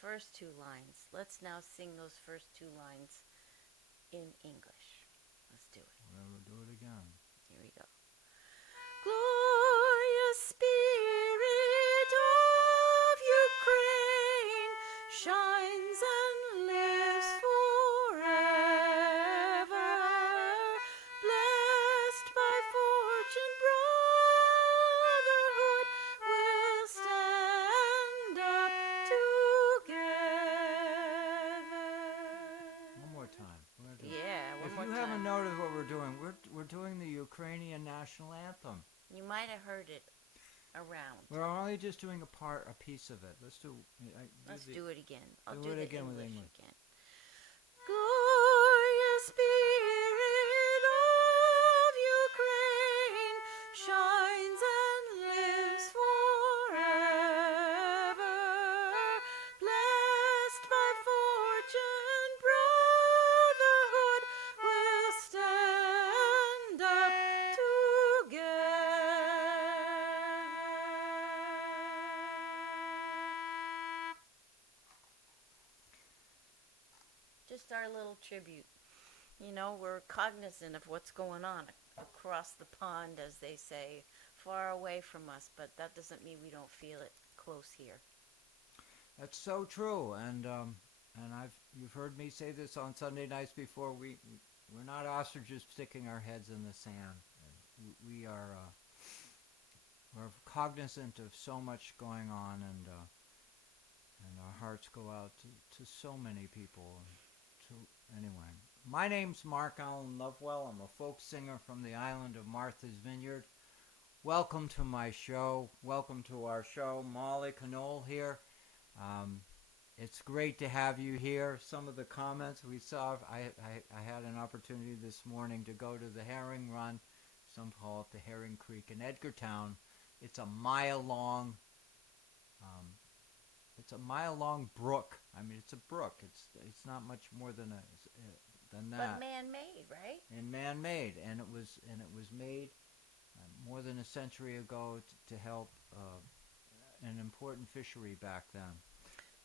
first two lines. Let's now sing those first two lines in English. Let's do it. Well, we'll do it again. Here we go. Glorious Spirit of Ukraine shines and lives forever. Blessed by fortune, brotherhood will stand up together. One more time. Yeah, one if more you time. haven't noticed what we're doing, we're doing the Ukrainian national anthem. You might have heard it around. We're only just doing a piece of it. Let's do it again. I'll do do it the again with English English. again. Glorious Spirit of Ukraine shines and lives forever. Blessed by fortune, brotherhood will stand up together. Just our little tribute. You know, we're cognizant of what's going on across the pond, as they say, far away from us, but that doesn't mean we don't feel it close here. That's so true, and you've heard me say this on Sunday nights before. We're not ostriches sticking our heads in the sand. We're cognizant of so much going on, and our hearts go out to so many people. Anyway, my name's Mark Allen Lovewell. I'm a folk singer from the island of Martha's Vineyard. Welcome to my show. Welcome to our show. Molly Knoll here. It's great to have you here. Some of the comments we saw, I had an opportunity this morning to go to the herring run. Some call it the Herring Creek in Edgartown. It's a mile-long brook. I mean, it's a brook. It's not much more than that. But man-made, right? And man-made, and it was made more than a century ago to help an important fishery back then.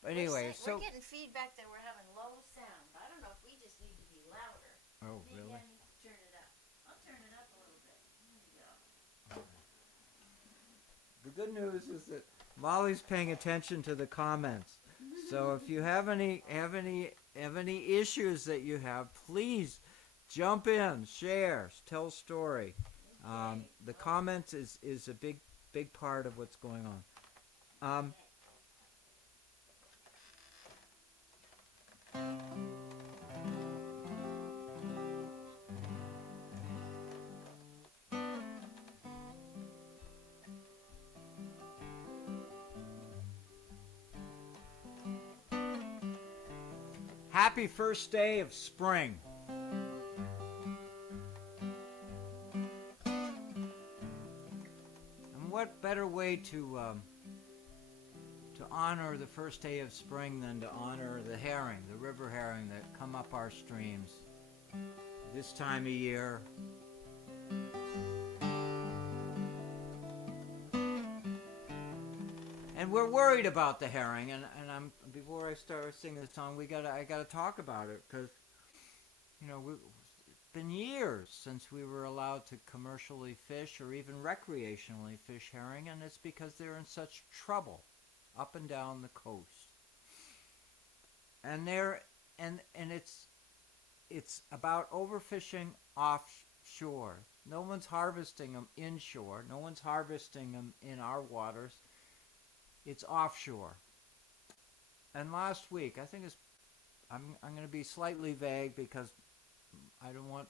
But anyway, we're getting feedback that we're having low sound. I don't know if we just need to be louder. Oh, Maybe really? I need to turn it up. I'll turn it up a little bit. There we go. The good news is that Molly's paying attention to the comments. So if you have any issues that you have, please jump in, share, tell a story. The comments is a big part of what's going on. Happy first day of spring. And what better way to honor the first day of spring than to honor the herring, the river herring that come up our streams this time of year. And we're worried about the herring, and I'm before I start singing the song, I gotta talk about it, because it's been years since we were allowed to commercially fish or even recreationally fish herring, and it's because they're in such trouble up and down the coast. And it's about overfishing offshore. No one's harvesting them inshore. No one's harvesting them in our waters. It's offshore. And last week, I'm going to be slightly vague because I don't want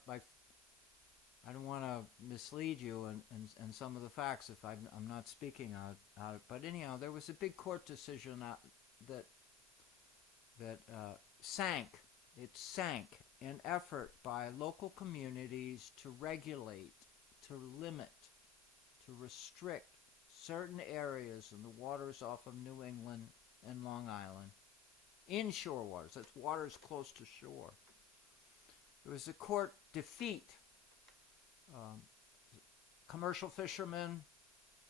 to mislead you and some of the facts if I'm not speaking out. But anyhow, there was a big court decision that sank in effort by local communities to regulate, to limit, to restrict certain areas in the waters off of New England and Long Island, inshore waters. That's waters close to shore. It was a court defeat. Commercial fishermen,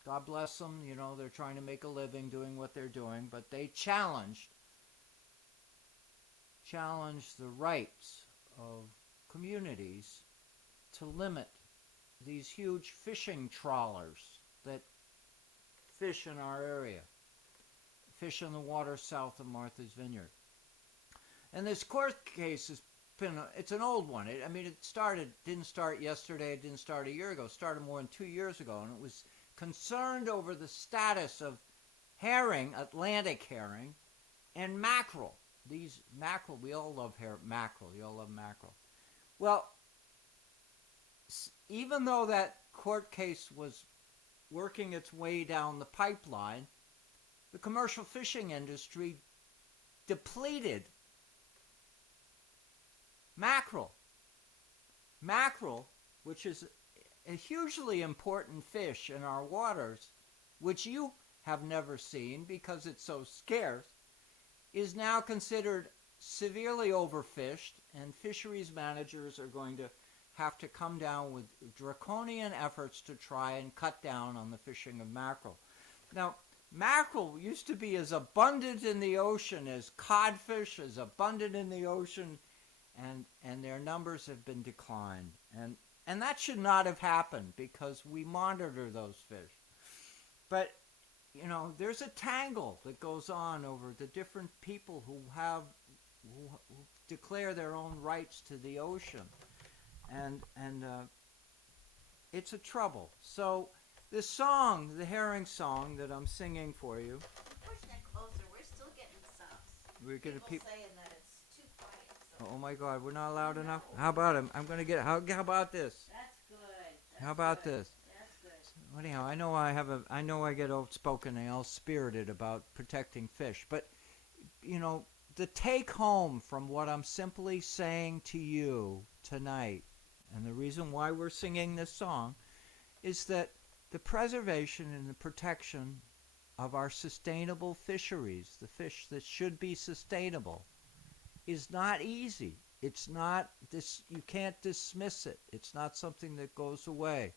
God bless them, they're trying to make a living doing what they're doing, but they challenged challenge the rights of communities to limit these huge fishing trawlers that fish in our area, fish in the water south of Martha's Vineyard. And this court case has been, it's an old one. It didn't start yesterday, it didn't start a year ago, it started more than 2 years ago, and it was concerned over the status of herring, Atlantic herring, and mackerel. These mackerel, we all love mackerel, you all love mackerel. Well, even though that court case was working its way down the pipeline, the commercial fishing industry depleted mackerel. Mackerel, which is a hugely important fish in our waters, which you have never seen because it's so scarce, is now considered severely overfished, and fisheries managers are going to have to come down with draconian efforts to try and cut down on the fishing of mackerel. Now, mackerel used to be as abundant in the ocean as codfish, as abundant in the ocean, and their numbers have been declined. And that should not have happened because we monitor those fish. But, you know, there's a tangle that goes on over the different people who declare their own rights to the ocean. And it's a trouble. So this song, the herring song that I'm singing for you. Push that closer. We're still getting subs. We're gonna People saying that it's too quiet. So Oh my God, we're not loud enough. How about it? I'm gonna get. How about this? that's good. How about this? That's good. So anyhow, I know I get outspoken and all spirited about protecting fish, but you know, the take home from what I'm simply saying to you tonight, and the reason why we're singing this song, is that the preservation and the protection of our sustainable fisheries, the fish that should be sustainable, is not easy. It's not this. You can't dismiss it. It's not something that goes away.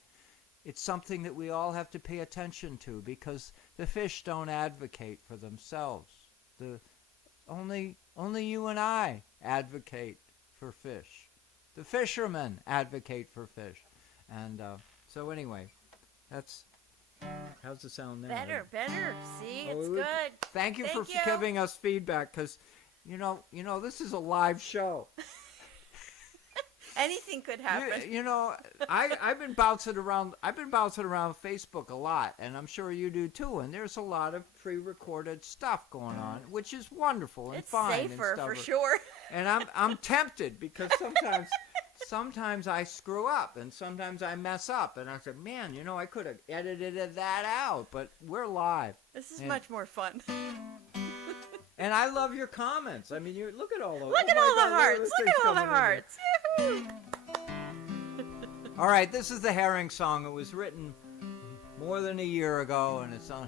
It's something that we all have to pay attention to because the fish don't advocate for themselves. Only you and I advocate for fish. The fishermen advocate for fish. And so anyway, how's it sound there? Better. See, it's good. Thank you for Thank you. giving us feedback because, you know, this is a live show. Anything could happen. You know, I've been bouncing around Facebook a lot, and I'm sure you do too. And there's a lot of pre-recorded stuff going on, which is wonderful and It's fine. safer and for stuff. sure. And I'm tempted because sometimes I screw up and sometimes I mess up, and I said, man, you know, I could have edited that out, but we're live. This is much more fun. And I love your comments. I mean, you look at all those. Look at all the hearts. Look at all the hearts. Yahoo! All right, this is the herring song. It was written more than a year ago, and it's on.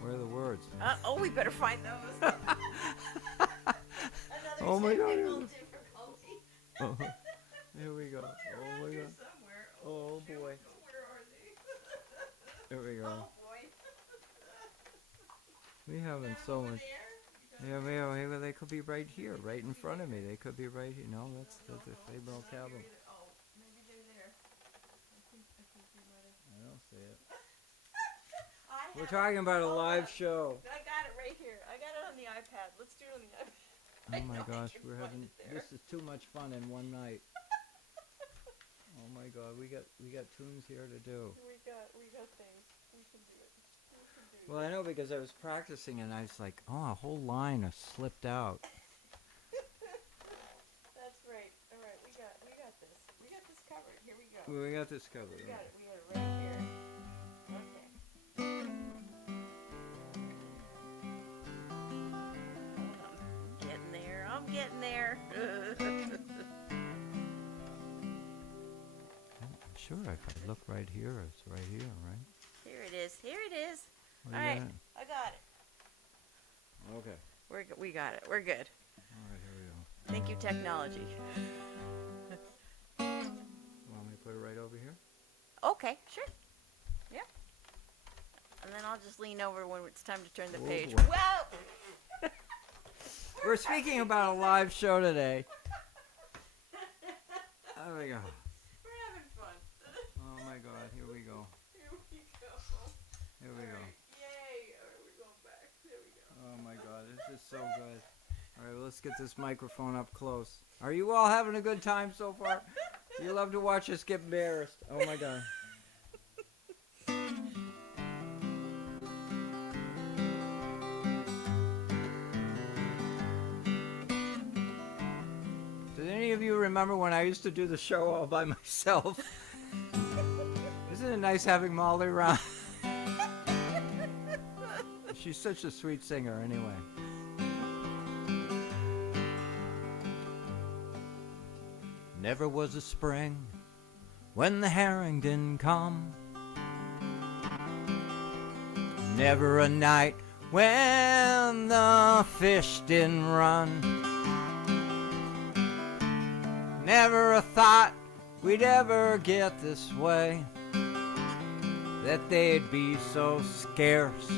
Where are the words? Oh, we better find those. Oh my God. Difficulty. Oh, here we go. Oh my God. Somewhere. Oh boy. Where are they? Here we go. Oh boy. We having so much. Yeah, they could be right here, right in front of me. They could be right here. No, that's the Fayetteville cabin. Oh, maybe they're there. I think they might have. I don't see it. We're talking about a live show. I got it right here. I got it on the iPad. Let's do it on the iPad. Oh my gosh, we're having this is too much fun in one night. Oh my God, we got tunes here to do. We got things. We can do it. Well, I know because I was practicing and I was like, oh, a whole line has slipped out. That's right. All right, we got this. We got this covered. Here we go. We got this covered. We got it right here. Okay. I'm getting there. I'm sure if I look right here, it's right here, right? Here it is. What All do you right, got? I got it. Okay. We got it. We're good. All right, here we go. Thank you, technology. Well, Okay, sure. Yeah. And then I'll just lean over when it's time to turn the page. boy. Whoa! We're speaking about a live show today. There we go. We're having fun. Oh my God, here we go. Here we go. Here we go. Yay! All right, we're going back. There we go. Oh my God, this is so good. All right, well, let's get this microphone up close. Are you all having a good time so far? You love to watch us get embarrassed. Oh my God. Did any of you remember when I used to do the show all by myself? Isn't it nice having Molly around? She's such a sweet singer anyway. Never was a spring when the herring didn't come. Never a night when the fish didn't run. Never a thought we'd ever get this way, that they'd be so scarce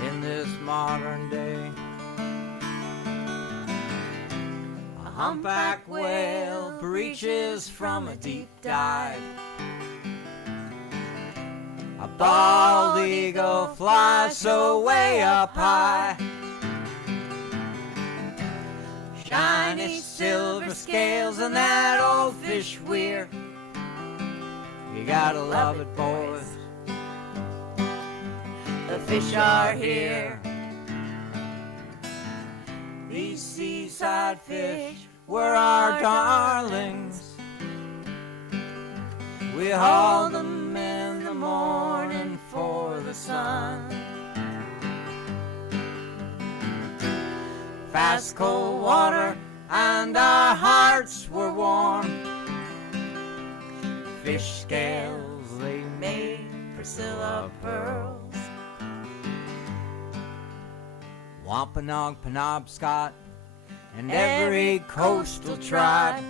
in this modern day. A humpback whale breaches from a deep dive. A bald eagle flies so way up high. Shiny silver scales and that old fish weir. You gotta love it, boys. The fish are here. These seaside fish were our darlings. We hauled them in the morning for the sun. Fast cold water and our hearts were warm. Fish scales, they made Priscilla pearls. Wampanoag, Penobscot, and every coastal tribe.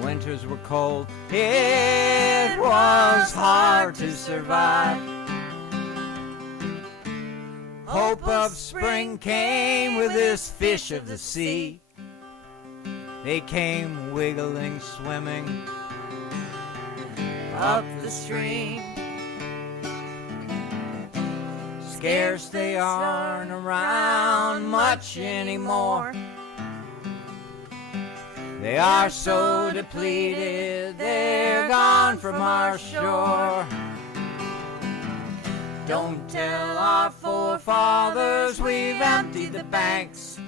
Winters were cold, it was hard to survive. Hope of spring came with this fish of the sea. They came wiggling, swimming up the stream. Scarce they aren't around much anymore. They are so depleted, they're gone from our shore. Don't tell our forefathers we've emptied the banks.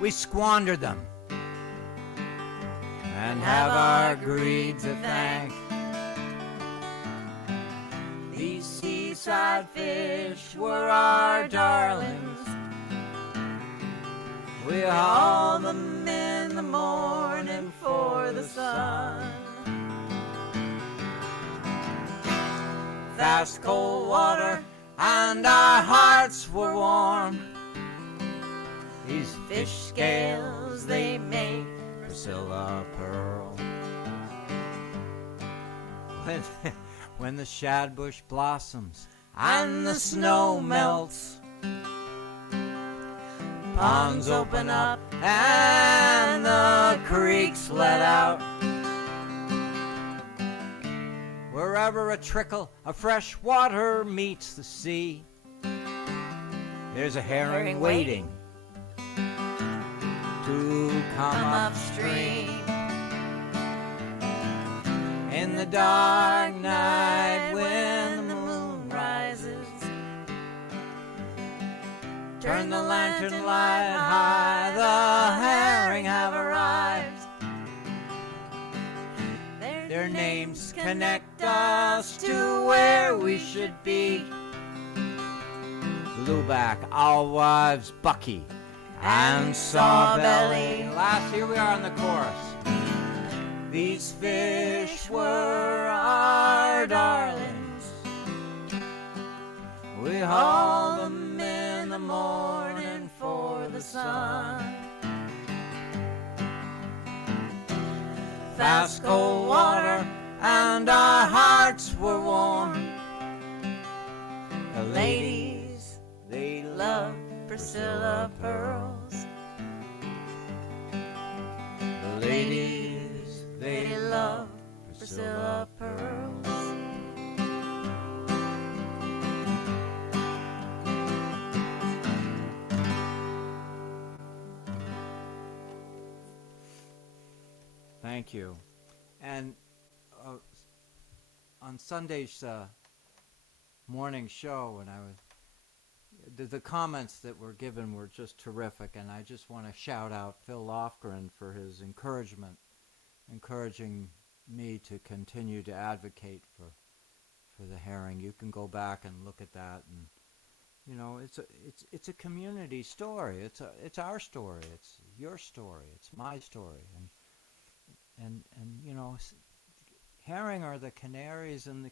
We squandered them and have our greed to thank. These seaside fish were our darlings. We haul them in the morning for the sun. Fast cold water and our hearts were warm. These fish scales, they make Priscilla pearl. When the shadbush blossoms and the snow melts, ponds open up and the creeks let out. Wherever a trickle of fresh water meets the sea, there's a herring waiting to come upstream. In the dark night when the moon rises, turn the lantern light high, the herring have arrived. Their names connect us to where we should be. Blueback, Alewives, Bucky, and Sawbelly. Last, here we are on the chorus. These fish were our darlings. We haul them in the morning for the sun. fast cold water, and our hearts were warm. The ladies, they love Priscilla pearls. The ladies, they love Priscilla pearls. Thank you. And on Sunday's morning show, and the comments that were given were just terrific, and I just want to shout out Phil Lofgren for his encouragement, encouraging me to continue to advocate for the herring. You can go back and look at that, and you know, it's a community story. It's our story. It's your story. It's my story, and you know, herring are the canaries in the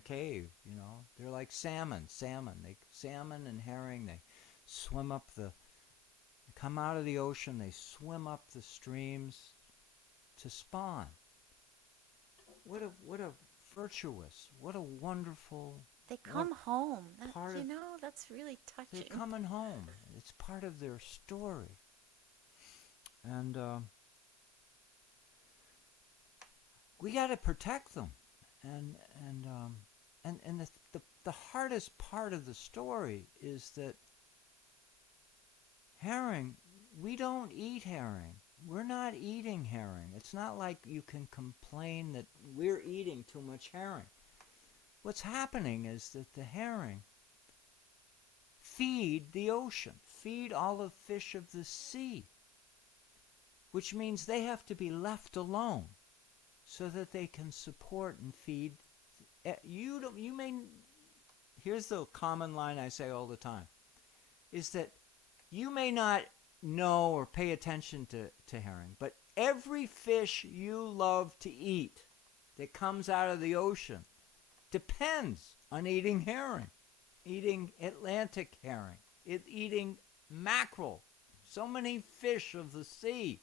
cave. You know, they're like salmon and herring. They swim up they come out of the ocean. They swim up the streams to spawn. What a virtuous, what a wonderful. They come home. That's really touching. They're coming home. It's part of their story, and we got to protect them. And the hardest part of the story is that herring, we don't eat herring. We're not eating herring. It's not like you can complain that we're eating too much herring. What's happening is that the herring feed the ocean, feed all the fish of the sea, which means they have to be left alone so that they can support and feed. Here's the common line I say all the time, is that you may not know or pay attention to herring, but every fish you love to eat that comes out of the ocean depends on eating herring, eating Atlantic herring, eating mackerel. So many fish of the sea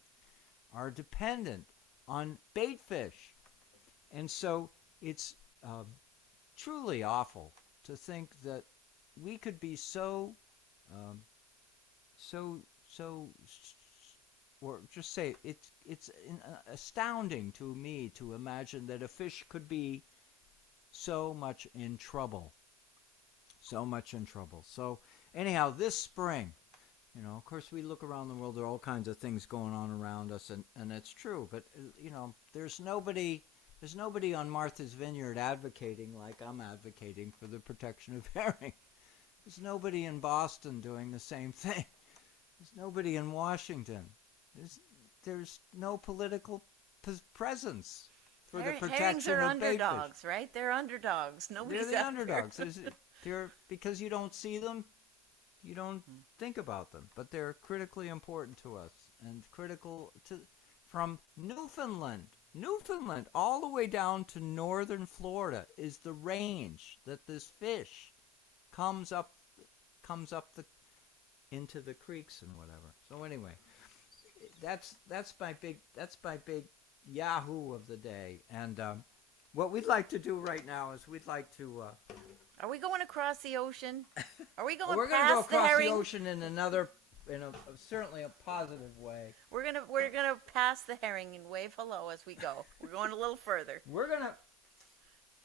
are dependent on bait fish. And so it's truly awful to think that we could be or just say it's astounding to me to imagine that a fish could be so much in trouble. So anyhow, this spring, you know, of course we look around the world, there are all kinds of things going on around us, and it's true, but you know, there's nobody on Martha's Vineyard advocating like I'm advocating for the protection of herring. There's nobody in Boston doing the same thing. There's nobody in Washington. There's no political presence for the protection of underdogs, baitfish. right? They're underdogs. Nobody's They're the underdogs. They're because you don't see them, you don't think about them, but they're critically important to us and critical to from Newfoundland all the way down to northern Florida is the range that this fish comes up into the creeks and whatever. So anyway, that's my big yahoo of the day. And what we'd like to do right now is we'd like to. Are we going across the ocean? Are we going we're past going to go across the herring? the ocean in certainly a positive way. We're gonna pass the herring and wave hello as we go. We're going a little further.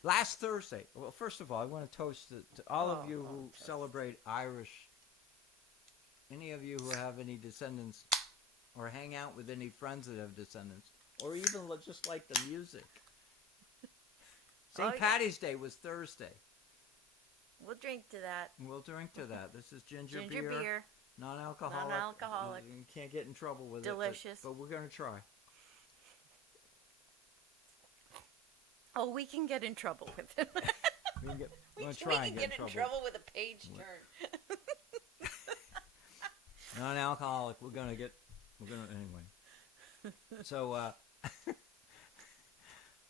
Last Thursday. Well, first of all, I want to toast to all of you who celebrate Irish. Any of you who have any descendants, or hang out with any friends that have descendants, or even just like the music. St. Patty's Day was Thursday. We'll drink to that. This is ginger beer. Non-alcoholic. You can't get in trouble with Delicious. it. But we're going to try. Oh, we can get in trouble with it. We can get in trouble with a page turn. Non-alcoholic. Anyway. So,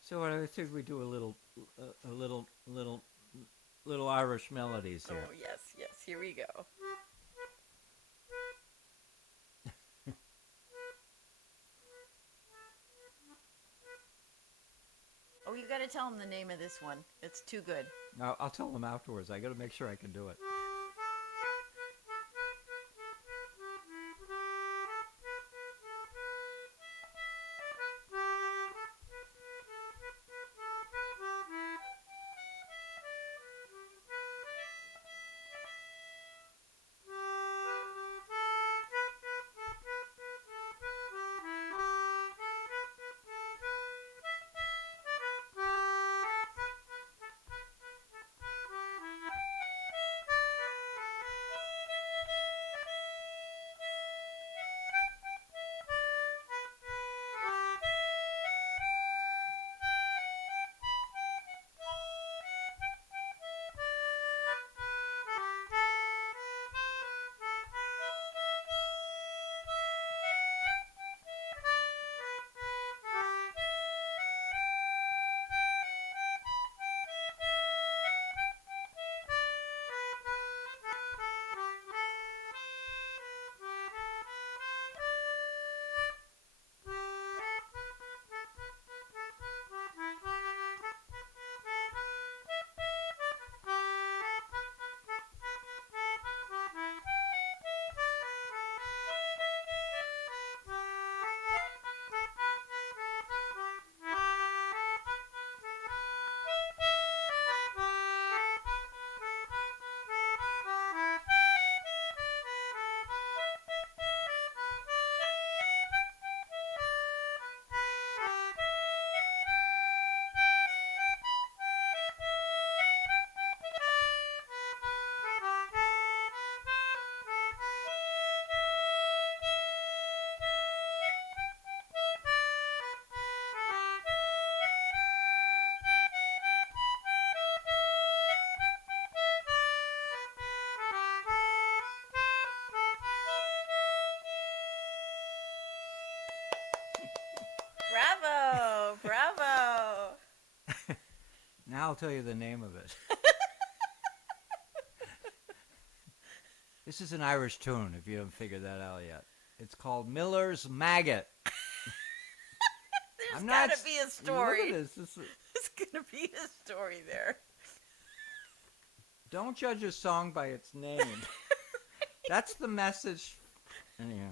so I think we do a little Irish melodies here. Oh yes, here we go. you got to tell them the name of this one. It's too good. I'll tell them afterwards. I got to make sure I can do it. Bravo! Bravo! Now I'll tell you the name of it. This is an Irish tune, if you haven't figured that out yet. It's called Miller's Maggot. There's got to be a story. Look at this. There's going to be a story there. Don't judge a song by its name. That's the message. Anyhow.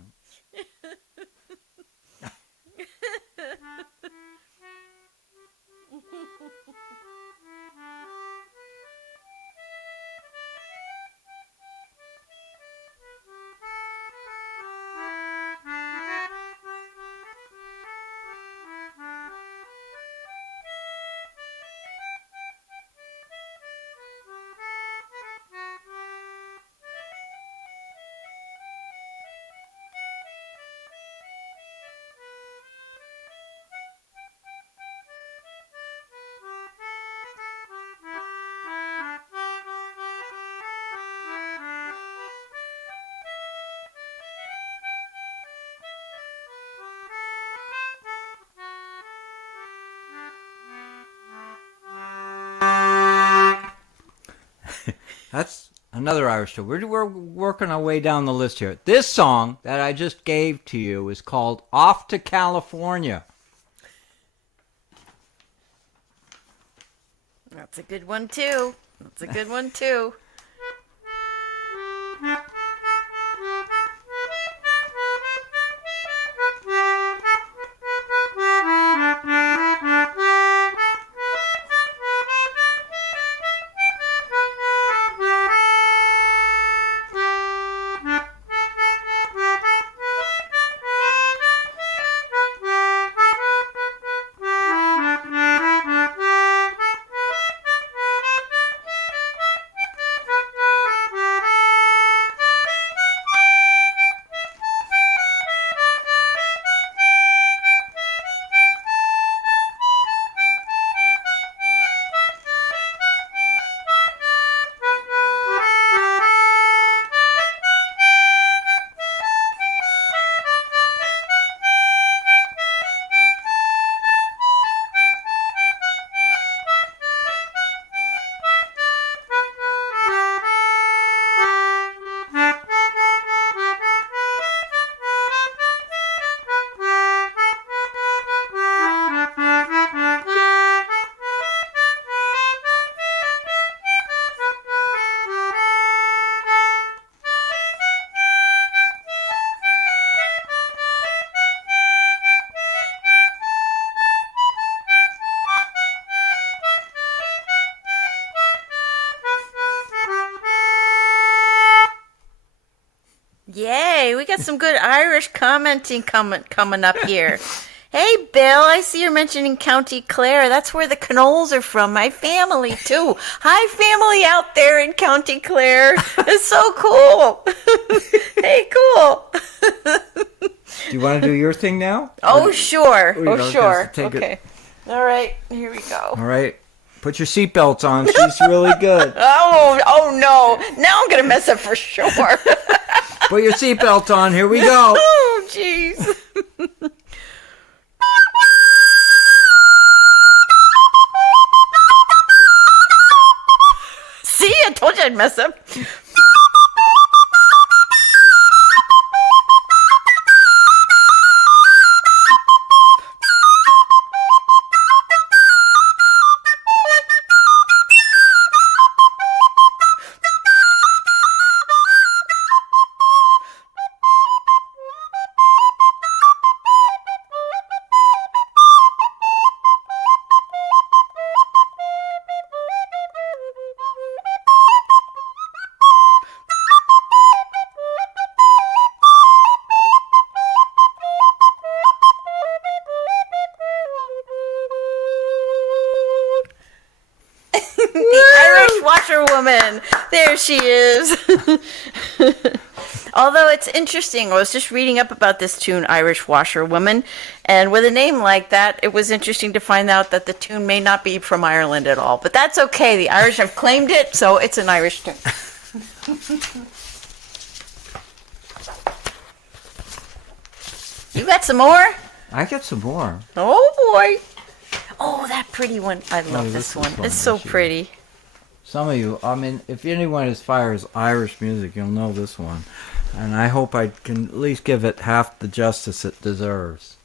That's another Irish tune. We're working our way down the list here. This song that I just gave to you is called Off to California. That's a good one, too. That's a good one, too. Yay, we got some good Irish commenting coming up here. Hey, Bill, I see you're mentioning County Clare. That's where the Knowles are from. My family, too. Hi, family out there in County Clare. It's so cool. Hey, cool. Do you want to do your thing now? Oh, sure. Or you Oh, don't sure. just take it- Okay. All right, here we go. All right. Put your seatbelts on. She's really good. Oh, no. Now I'm going to mess up for sure. Put your seatbelt on. Here we go. Oh, jeez. See, I told you I'd mess up. Washerwoman. There she is. Although it's interesting, I was just reading up about this tune, Irish Washerwoman, and with a name like that, it was interesting to find out that the tune may not be from Ireland at all. But that's okay. The Irish have claimed it, so it's an Irish tune. You got some more? I get some more. Oh, boy. Oh, that pretty one. I love this this one. is one It's so that you- pretty. Some of you, I mean, if anyone aspires Irish music, you'll know this one. And I hope I can at least give it half the justice it deserves.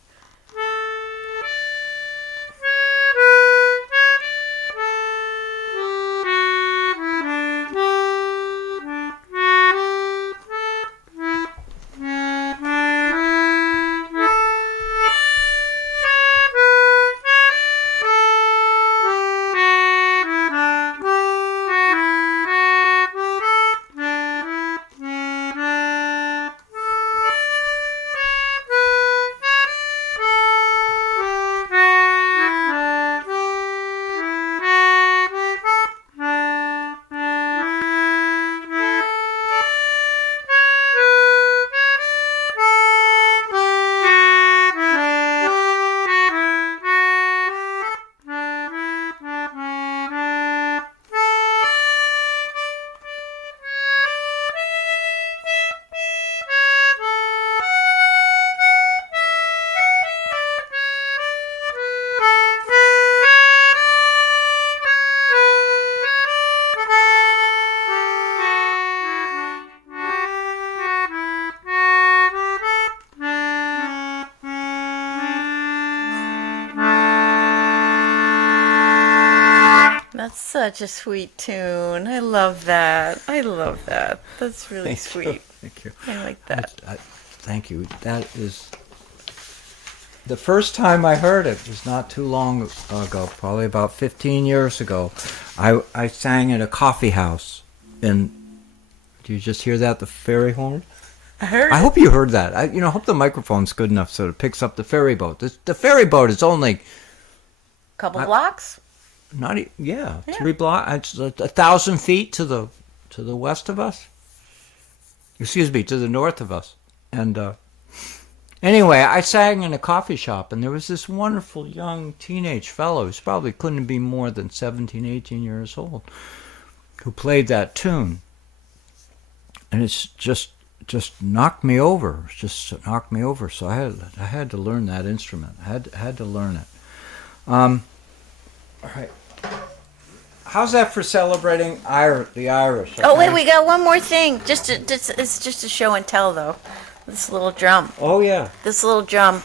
That's such a sweet tune. I love that. I love that. That's really sweet. Thank you. I like that. Thank you. That is the first time I heard it was not too long ago, probably about 15 years ago. I sang at a coffee house in. Do you just hear that? The ferry horn. I heard. I hope you heard that. I hope the microphone's good enough so it picks up the ferry boat. The ferry boat is only Couple blocks. not Yeah. 3 blocks. It's 1,000 feet to the west of us. Excuse me, to the north of us. And anyway, I sang in a coffee shop, and there was this wonderful young teenage fellow who probably couldn't be more than 17, 18 years old, who played that tune. And it's just knocked me over. Just knocked me over. So I had to learn that instrument. I had to learn it. All right. How's that for celebrating the Irish? Oh wait, we got one more thing. It's just a show and tell though. This little drum. Oh yeah. This little drum.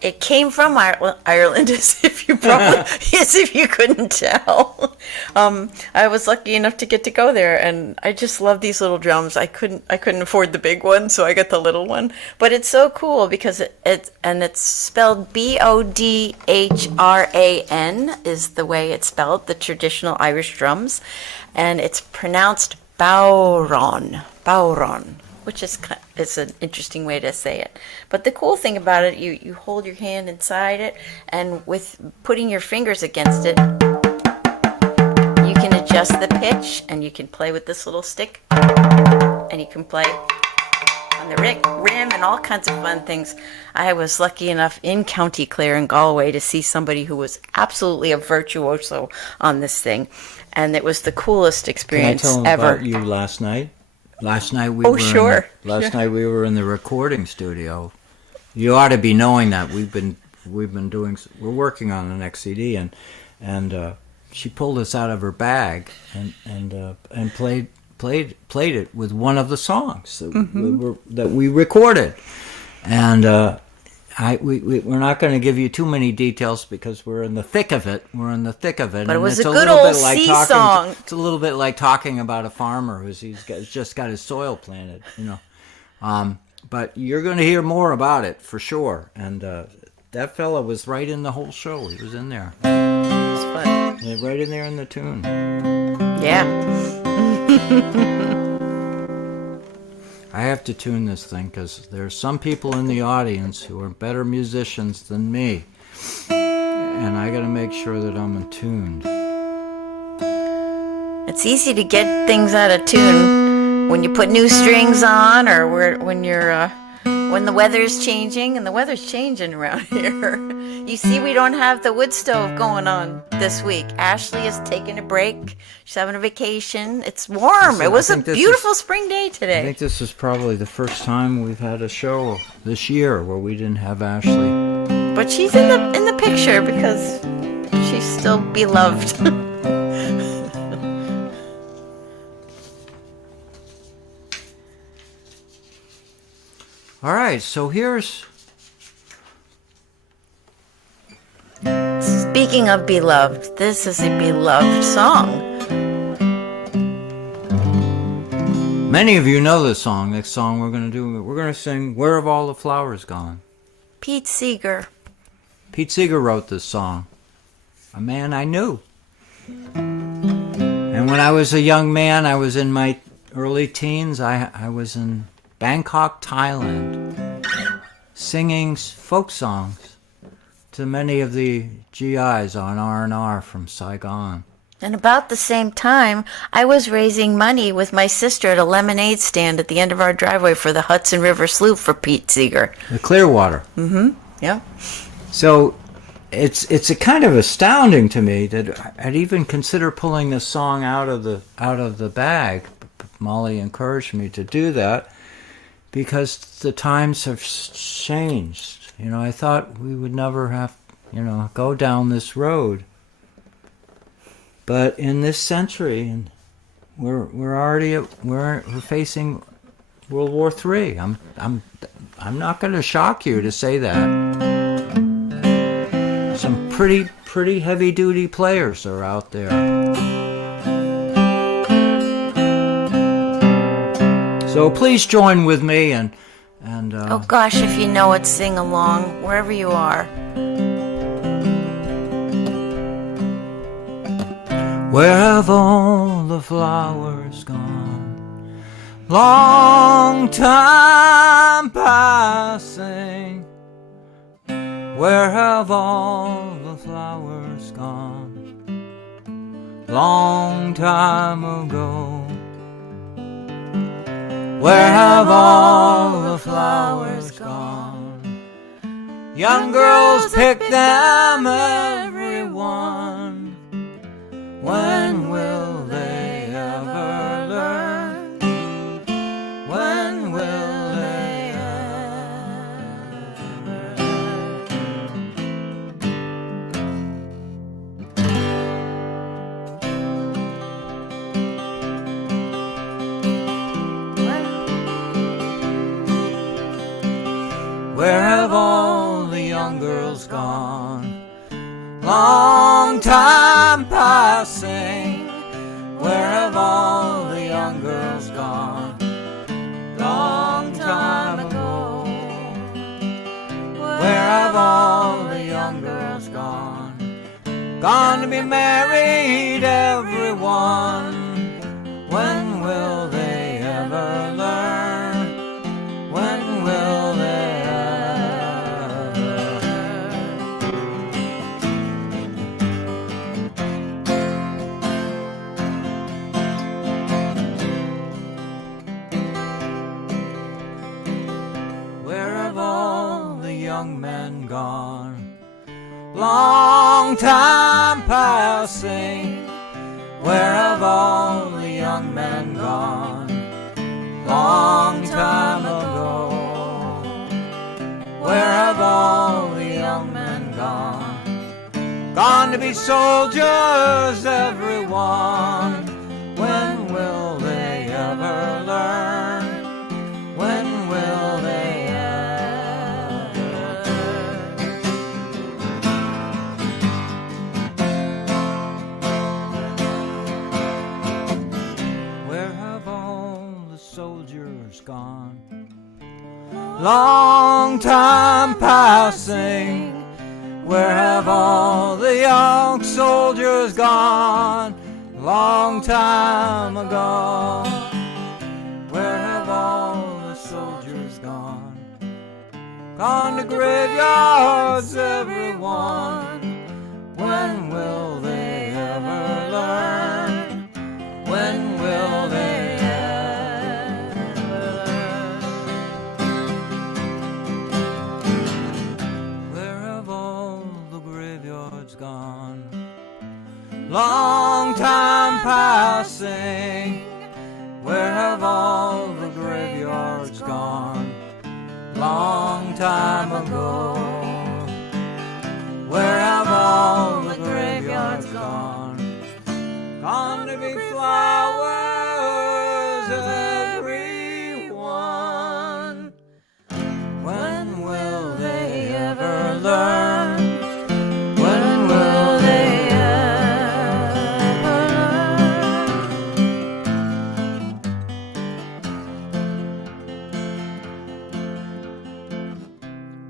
It came from Ireland, as if you couldn't tell. I was lucky enough to get to go there, and I just love these little drums. I couldn't afford the big one, so I got the little one. But it's so cool because it's spelled Bodhran is the way it's spelled, the traditional Irish drums, and it's pronounced Bowron, which is It's an interesting way to say it. But the cool thing about it, you hold your hand inside it, and with putting your fingers against it, you can adjust the pitch, and you can play with this little stick, and you can play on the rim and all kinds of fun things. I was lucky enough in County Clare in Galway to see somebody who was absolutely a virtuoso on this thing, and it was the coolest experience Can I tell them ever. about you last night? Last night we night we were in the recording studio. You ought to be knowing that we're working on the next CD, and she pulled us out of her bag and played it with one of the songs that we recorded, and we're not going to give you too many details because we're in the thick of it. But it was a good old sea song. It's a little bit like talking about a farmer who's just got his soil planted, But you're going to hear more about it for sure. And that fella was right in the whole show. He was in there. It was fun. Yeah, right in there in the tune. Yeah. I have to tune this thing because there's some people in the audience who are better musicians than me. And I got to make sure that I'm attuned. It's easy to get things out of tune when you put new strings on, or when the weather's changing, and the weather's changing around here. You see, we don't have the wood stove going on this week. Ashley is taking a break. She's having a vacation. It's warm. It was a beautiful spring day today. I think this is probably the first time we've had a show this year where we didn't have Ashley. But she's in the picture because she's still beloved. All right, so here's... Speaking of beloved, this is a beloved song. Many of you know this song. Next song we're going to sing Where Have All the Flowers Gone? Pete Seeger. Pete Seeger wrote this song. A man I knew. And when I was a young man, I was in my early teens, I was in Bangkok, Thailand, singing folk songs to many of the GIs on R&R from Saigon. And about the same time, I was raising money with my sister at a lemonade stand at the end of our driveway for the Hudson River sloop for Pete Seeger. The Clearwater. Mm-hmm. Yeah. So it's a kind of astounding to me that I'd even consider pulling this song out of the bag. Molly encouraged me to do that because the times have changed. I thought we would never have, go down this road. But in this century, and we're facing World War III. I'm not going to shock you to say that. Some pretty heavy duty players are out there. So please join with me and oh gosh, if you know it, sing along wherever you are. Where have all the flowers gone? Long time passing. Where have all the flowers gone? Long time ago. Where have all the flowers gone? Young girls pick them, every one. When will they ever learn? When will they Where have all the young girls gone? Long time passing. Where have all the young girls gone? Long time ago. Where have all the young girls gone? Gone to be married, everyone. When will they ever learn? Long time passing, where have all the young men gone? Long time ago, where have all the young men gone? Gone to be soldiers, everyone. When will they ever learn? When will they ever learn? Where have all the soldiers gone? Long time passing, where have all the young soldiers gone? Long time ago, where have all the soldiers gone? Gone to graveyards, everyone. When will they ever learn? When will they ever learn? Where have all the graveyards gone? Long time passing, where have all the graveyards gone? Long time ago, where have all the graveyards gone? Gone to be flowers, everyone. When will they ever learn? When will they ever learn?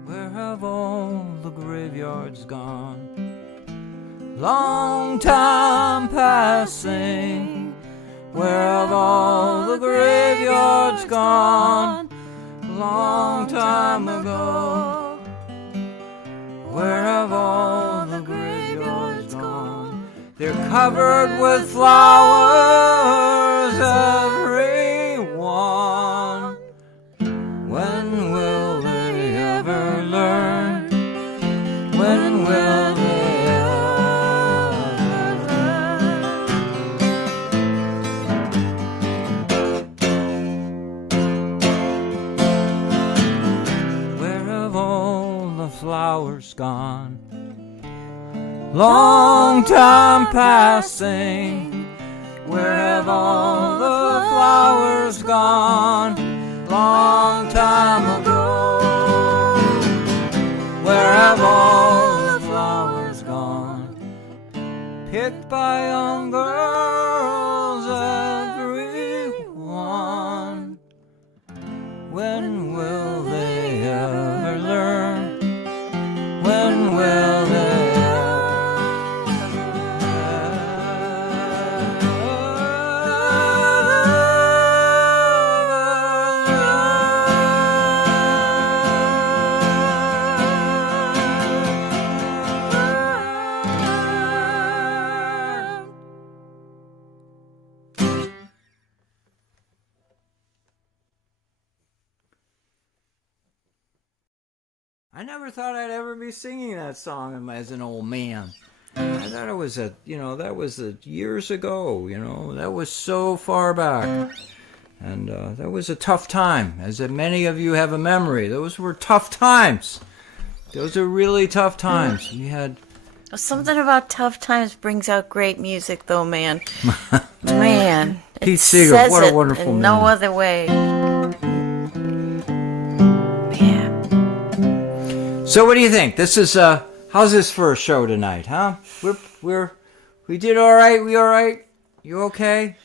Where have all the graveyards gone? Long time passing, where have all the graveyards gone? Long time ago, where have all the graveyards gone? They're covered with flowers, everyone. When will they ever learn? When will they flowers gone? Long time passing, where have all the flowers gone? Long time ago, where have all the flowers gone? Picked by young girls, everyone. When will they ever learn? When will they I never thought I'd ever be singing that song as an old man. I thought it was that was years ago, that was so far back. And that was a tough time, as many of you have a memory. Those were tough times. Those are really tough times. We had... Something about tough times brings out great music, though, man. Man. Pete Seeger, what a wonderful man. No other way. So what do you think? This is how's this for a show tonight, huh? We did all right. We all right? You okay?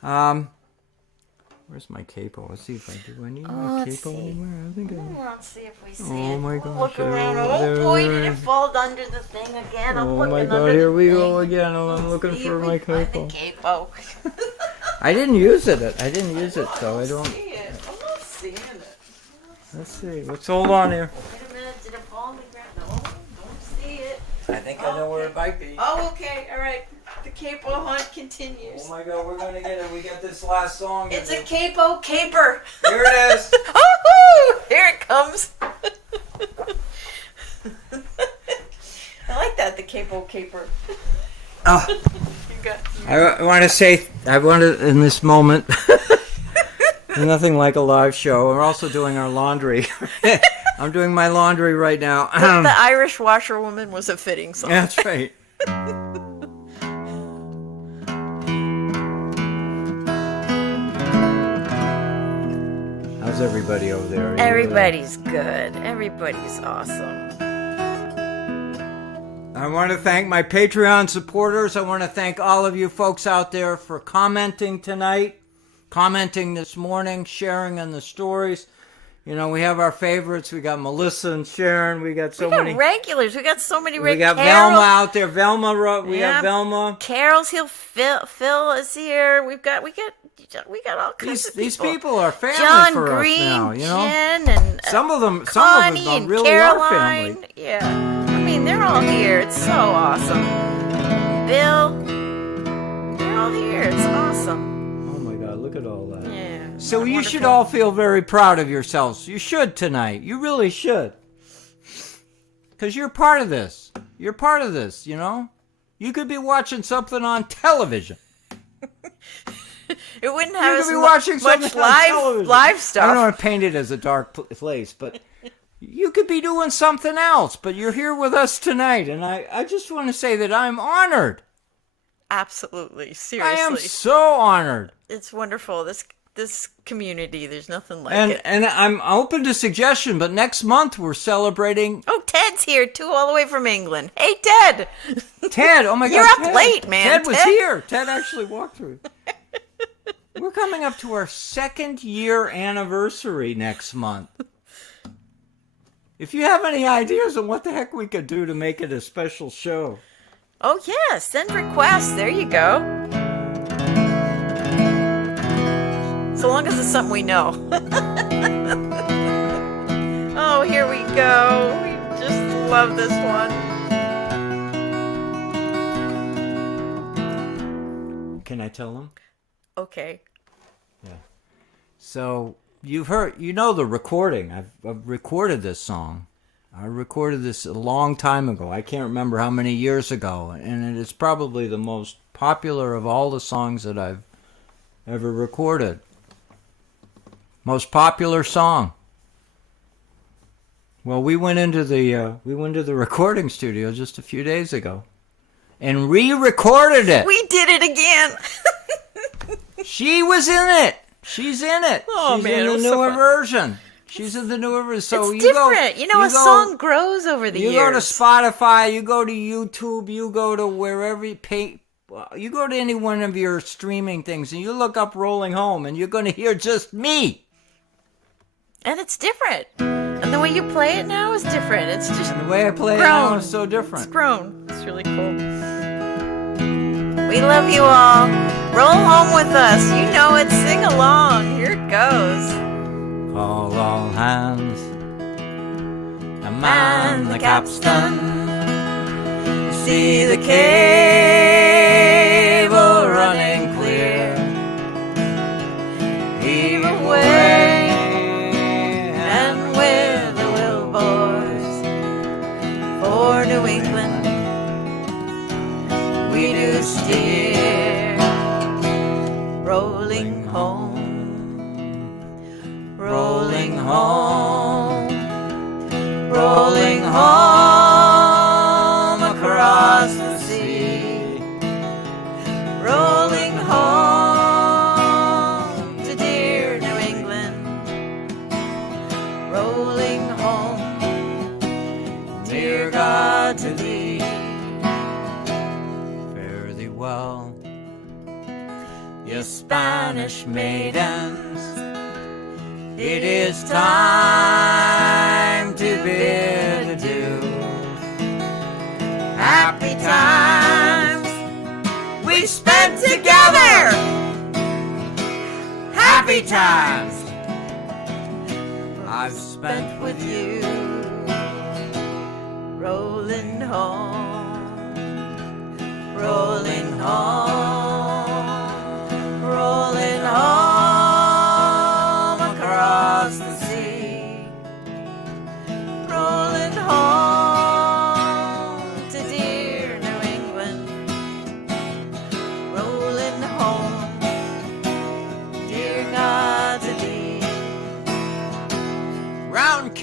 Where's my capo? Let's see if I do. I need my capo anywhere. I think Let's see if we see it. Oh my gosh! Look around. Oh boy, did it fall under the thing again? Oh my God! Here we go again. I'm looking for my capo. Capo. I didn't use it. So I don't. See it. I'm not seeing it. Let's see. Let's hold on here. Wait a minute. Did it fall on the ground? No, don't see it. I think I know where it might be. Oh, okay. All right. The capo hunt continues. Oh my God, we're gonna get it. We got this last song. It's a capo caper. Here it is. Woohoo! Here it comes. I like that the capo caper. Oh, You got. I want to say, in this moment, nothing like a live show. We're also doing our laundry. I'm doing my laundry right now. The Irish washerwoman was a fitting song. That's right. How's everybody over there? Everybody's good. Everybody's awesome. I want to thank my Patreon supporters. I want to thank all of you folks out there for commenting tonight, commenting this morning, sharing in the stories. You know, we have our favorites. We got Melissa and Sharon. We got many regulars. We got so many. We got Velma out there. Velma, we have Velma. Carol's here. Phil is here. We got all kinds of people. These people are family John for Green, us now. You know, Jen, and some of them Connie really Caroline. are family. Yeah, I mean they're all here. It's so awesome. Bill, they're all here. It's awesome. Oh my God, look at all that. Yeah. So you should all feel very proud of yourselves. You should tonight. You really should. Because you're part of this. You're part of this, you know? You could be watching something on television. It wouldn't have as watching much live stuff. I don't want to paint it as a dark place, but you could be doing something else. But you're here with us tonight, and I just want to say that I'm honored. Absolutely. Seriously. I am so honored. It's wonderful. This community, there's nothing like it. And I'm open to suggestion, but next month we're celebrating. Oh, Ted's here too, all the way from England. Hey, Ted. Ted, oh my God. You're up Ted. late, man. Ted was here. Ted actually walked through. We're coming up to our 2nd year anniversary next month. If you have any ideas on what the heck we could do to make it a special show. Oh, yeah. Send requests. There you go. So long as it's something we know. Oh, here we go. We just love this one. Can I tell them? Okay. Yeah. So you've heard, you know, the recording. I've recorded this song. I recorded this a long time ago. I can't remember how many years ago. And it is probably the most popular of all the songs that I've ever recorded. Most popular song. Well, we went into the recording studio just a few days ago, and re-recorded it. We did it again. She was in it. She's in it. Oh, She's man, in it the was so newer fun. version. She's in the newer version. So it's you different. Go, you know, a song grows over the years. You go to Spotify. You go to YouTube. You go to wherever you pay. You go to any one of your streaming things, and you look up "Rolling Home," and you're going to hear just me. And it's different. And the way you play it now is different. It's just and the way I play grown. it now is so different. It's grown. It's really cool. We love you all. Roll home with us. You know it. Sing along. Here it goes. Call all hands. And man the capstan. See the cable running clear. Heave away. For New England, we do steer, rolling home, rolling home, rolling home across the sea, rolling home to dear New England, rolling home. Dear God, to thee, fare thee well, ye Spanish maidens. It is time to bid adieu. Happy times we spent together. Happy times I've spent with you. Rolling home, rolling home, rolling home across the sea, rolling home to dear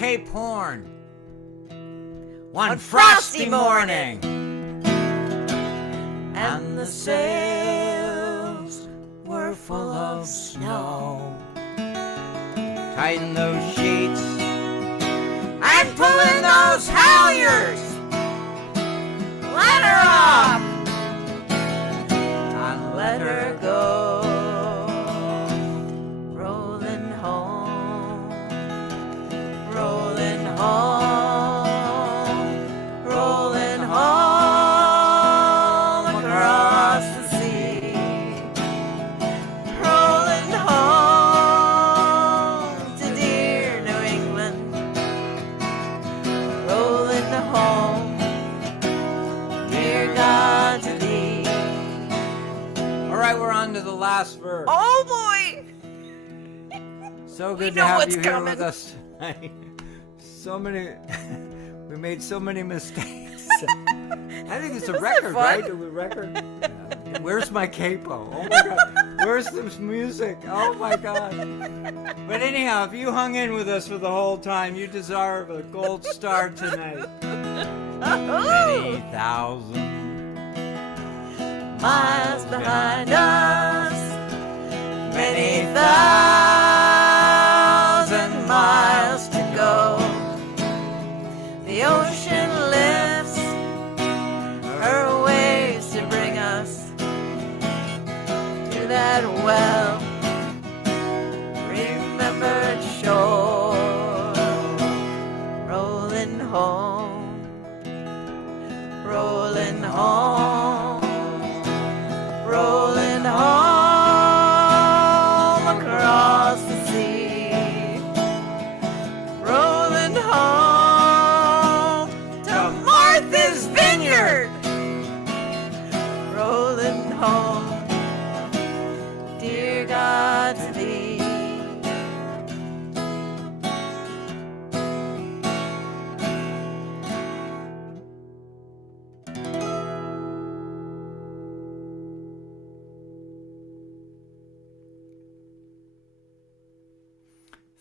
Cape Horn. One frosty morning, and the sails were full of snow. Tighten those sheets and pull in those halyards. Let her off and let her go. Rolling home, rolling home, rolling home across the sea. Rolling home to dear New England. Rolling home, dear God, to thee. All right, we're on to the last verse. Oh boy! So good We to know have what's you here coming. with us tonight. So many, we made so many mistakes. I think it's a record, fun? right? A record. Yeah. Where's my capo? Oh my God! Where's this music? Oh my God! But anyhow, if you hung in with us for the whole time, you deserve a gold star tonight. Many thousand Miles behind us, many thousand miles to go. The ocean lifts her waves to bring us to that well remembered shore. Rolling home, rolling home, rolling home across the sea. Rolling home to Martha's Vineyard. Rolling home, dear God, to thee.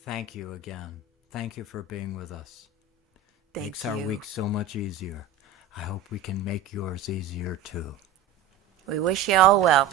Thank you again. Thank you for being with us. Thank Makes our you. week so much easier. I hope we can make yours easier too. We wish you all well.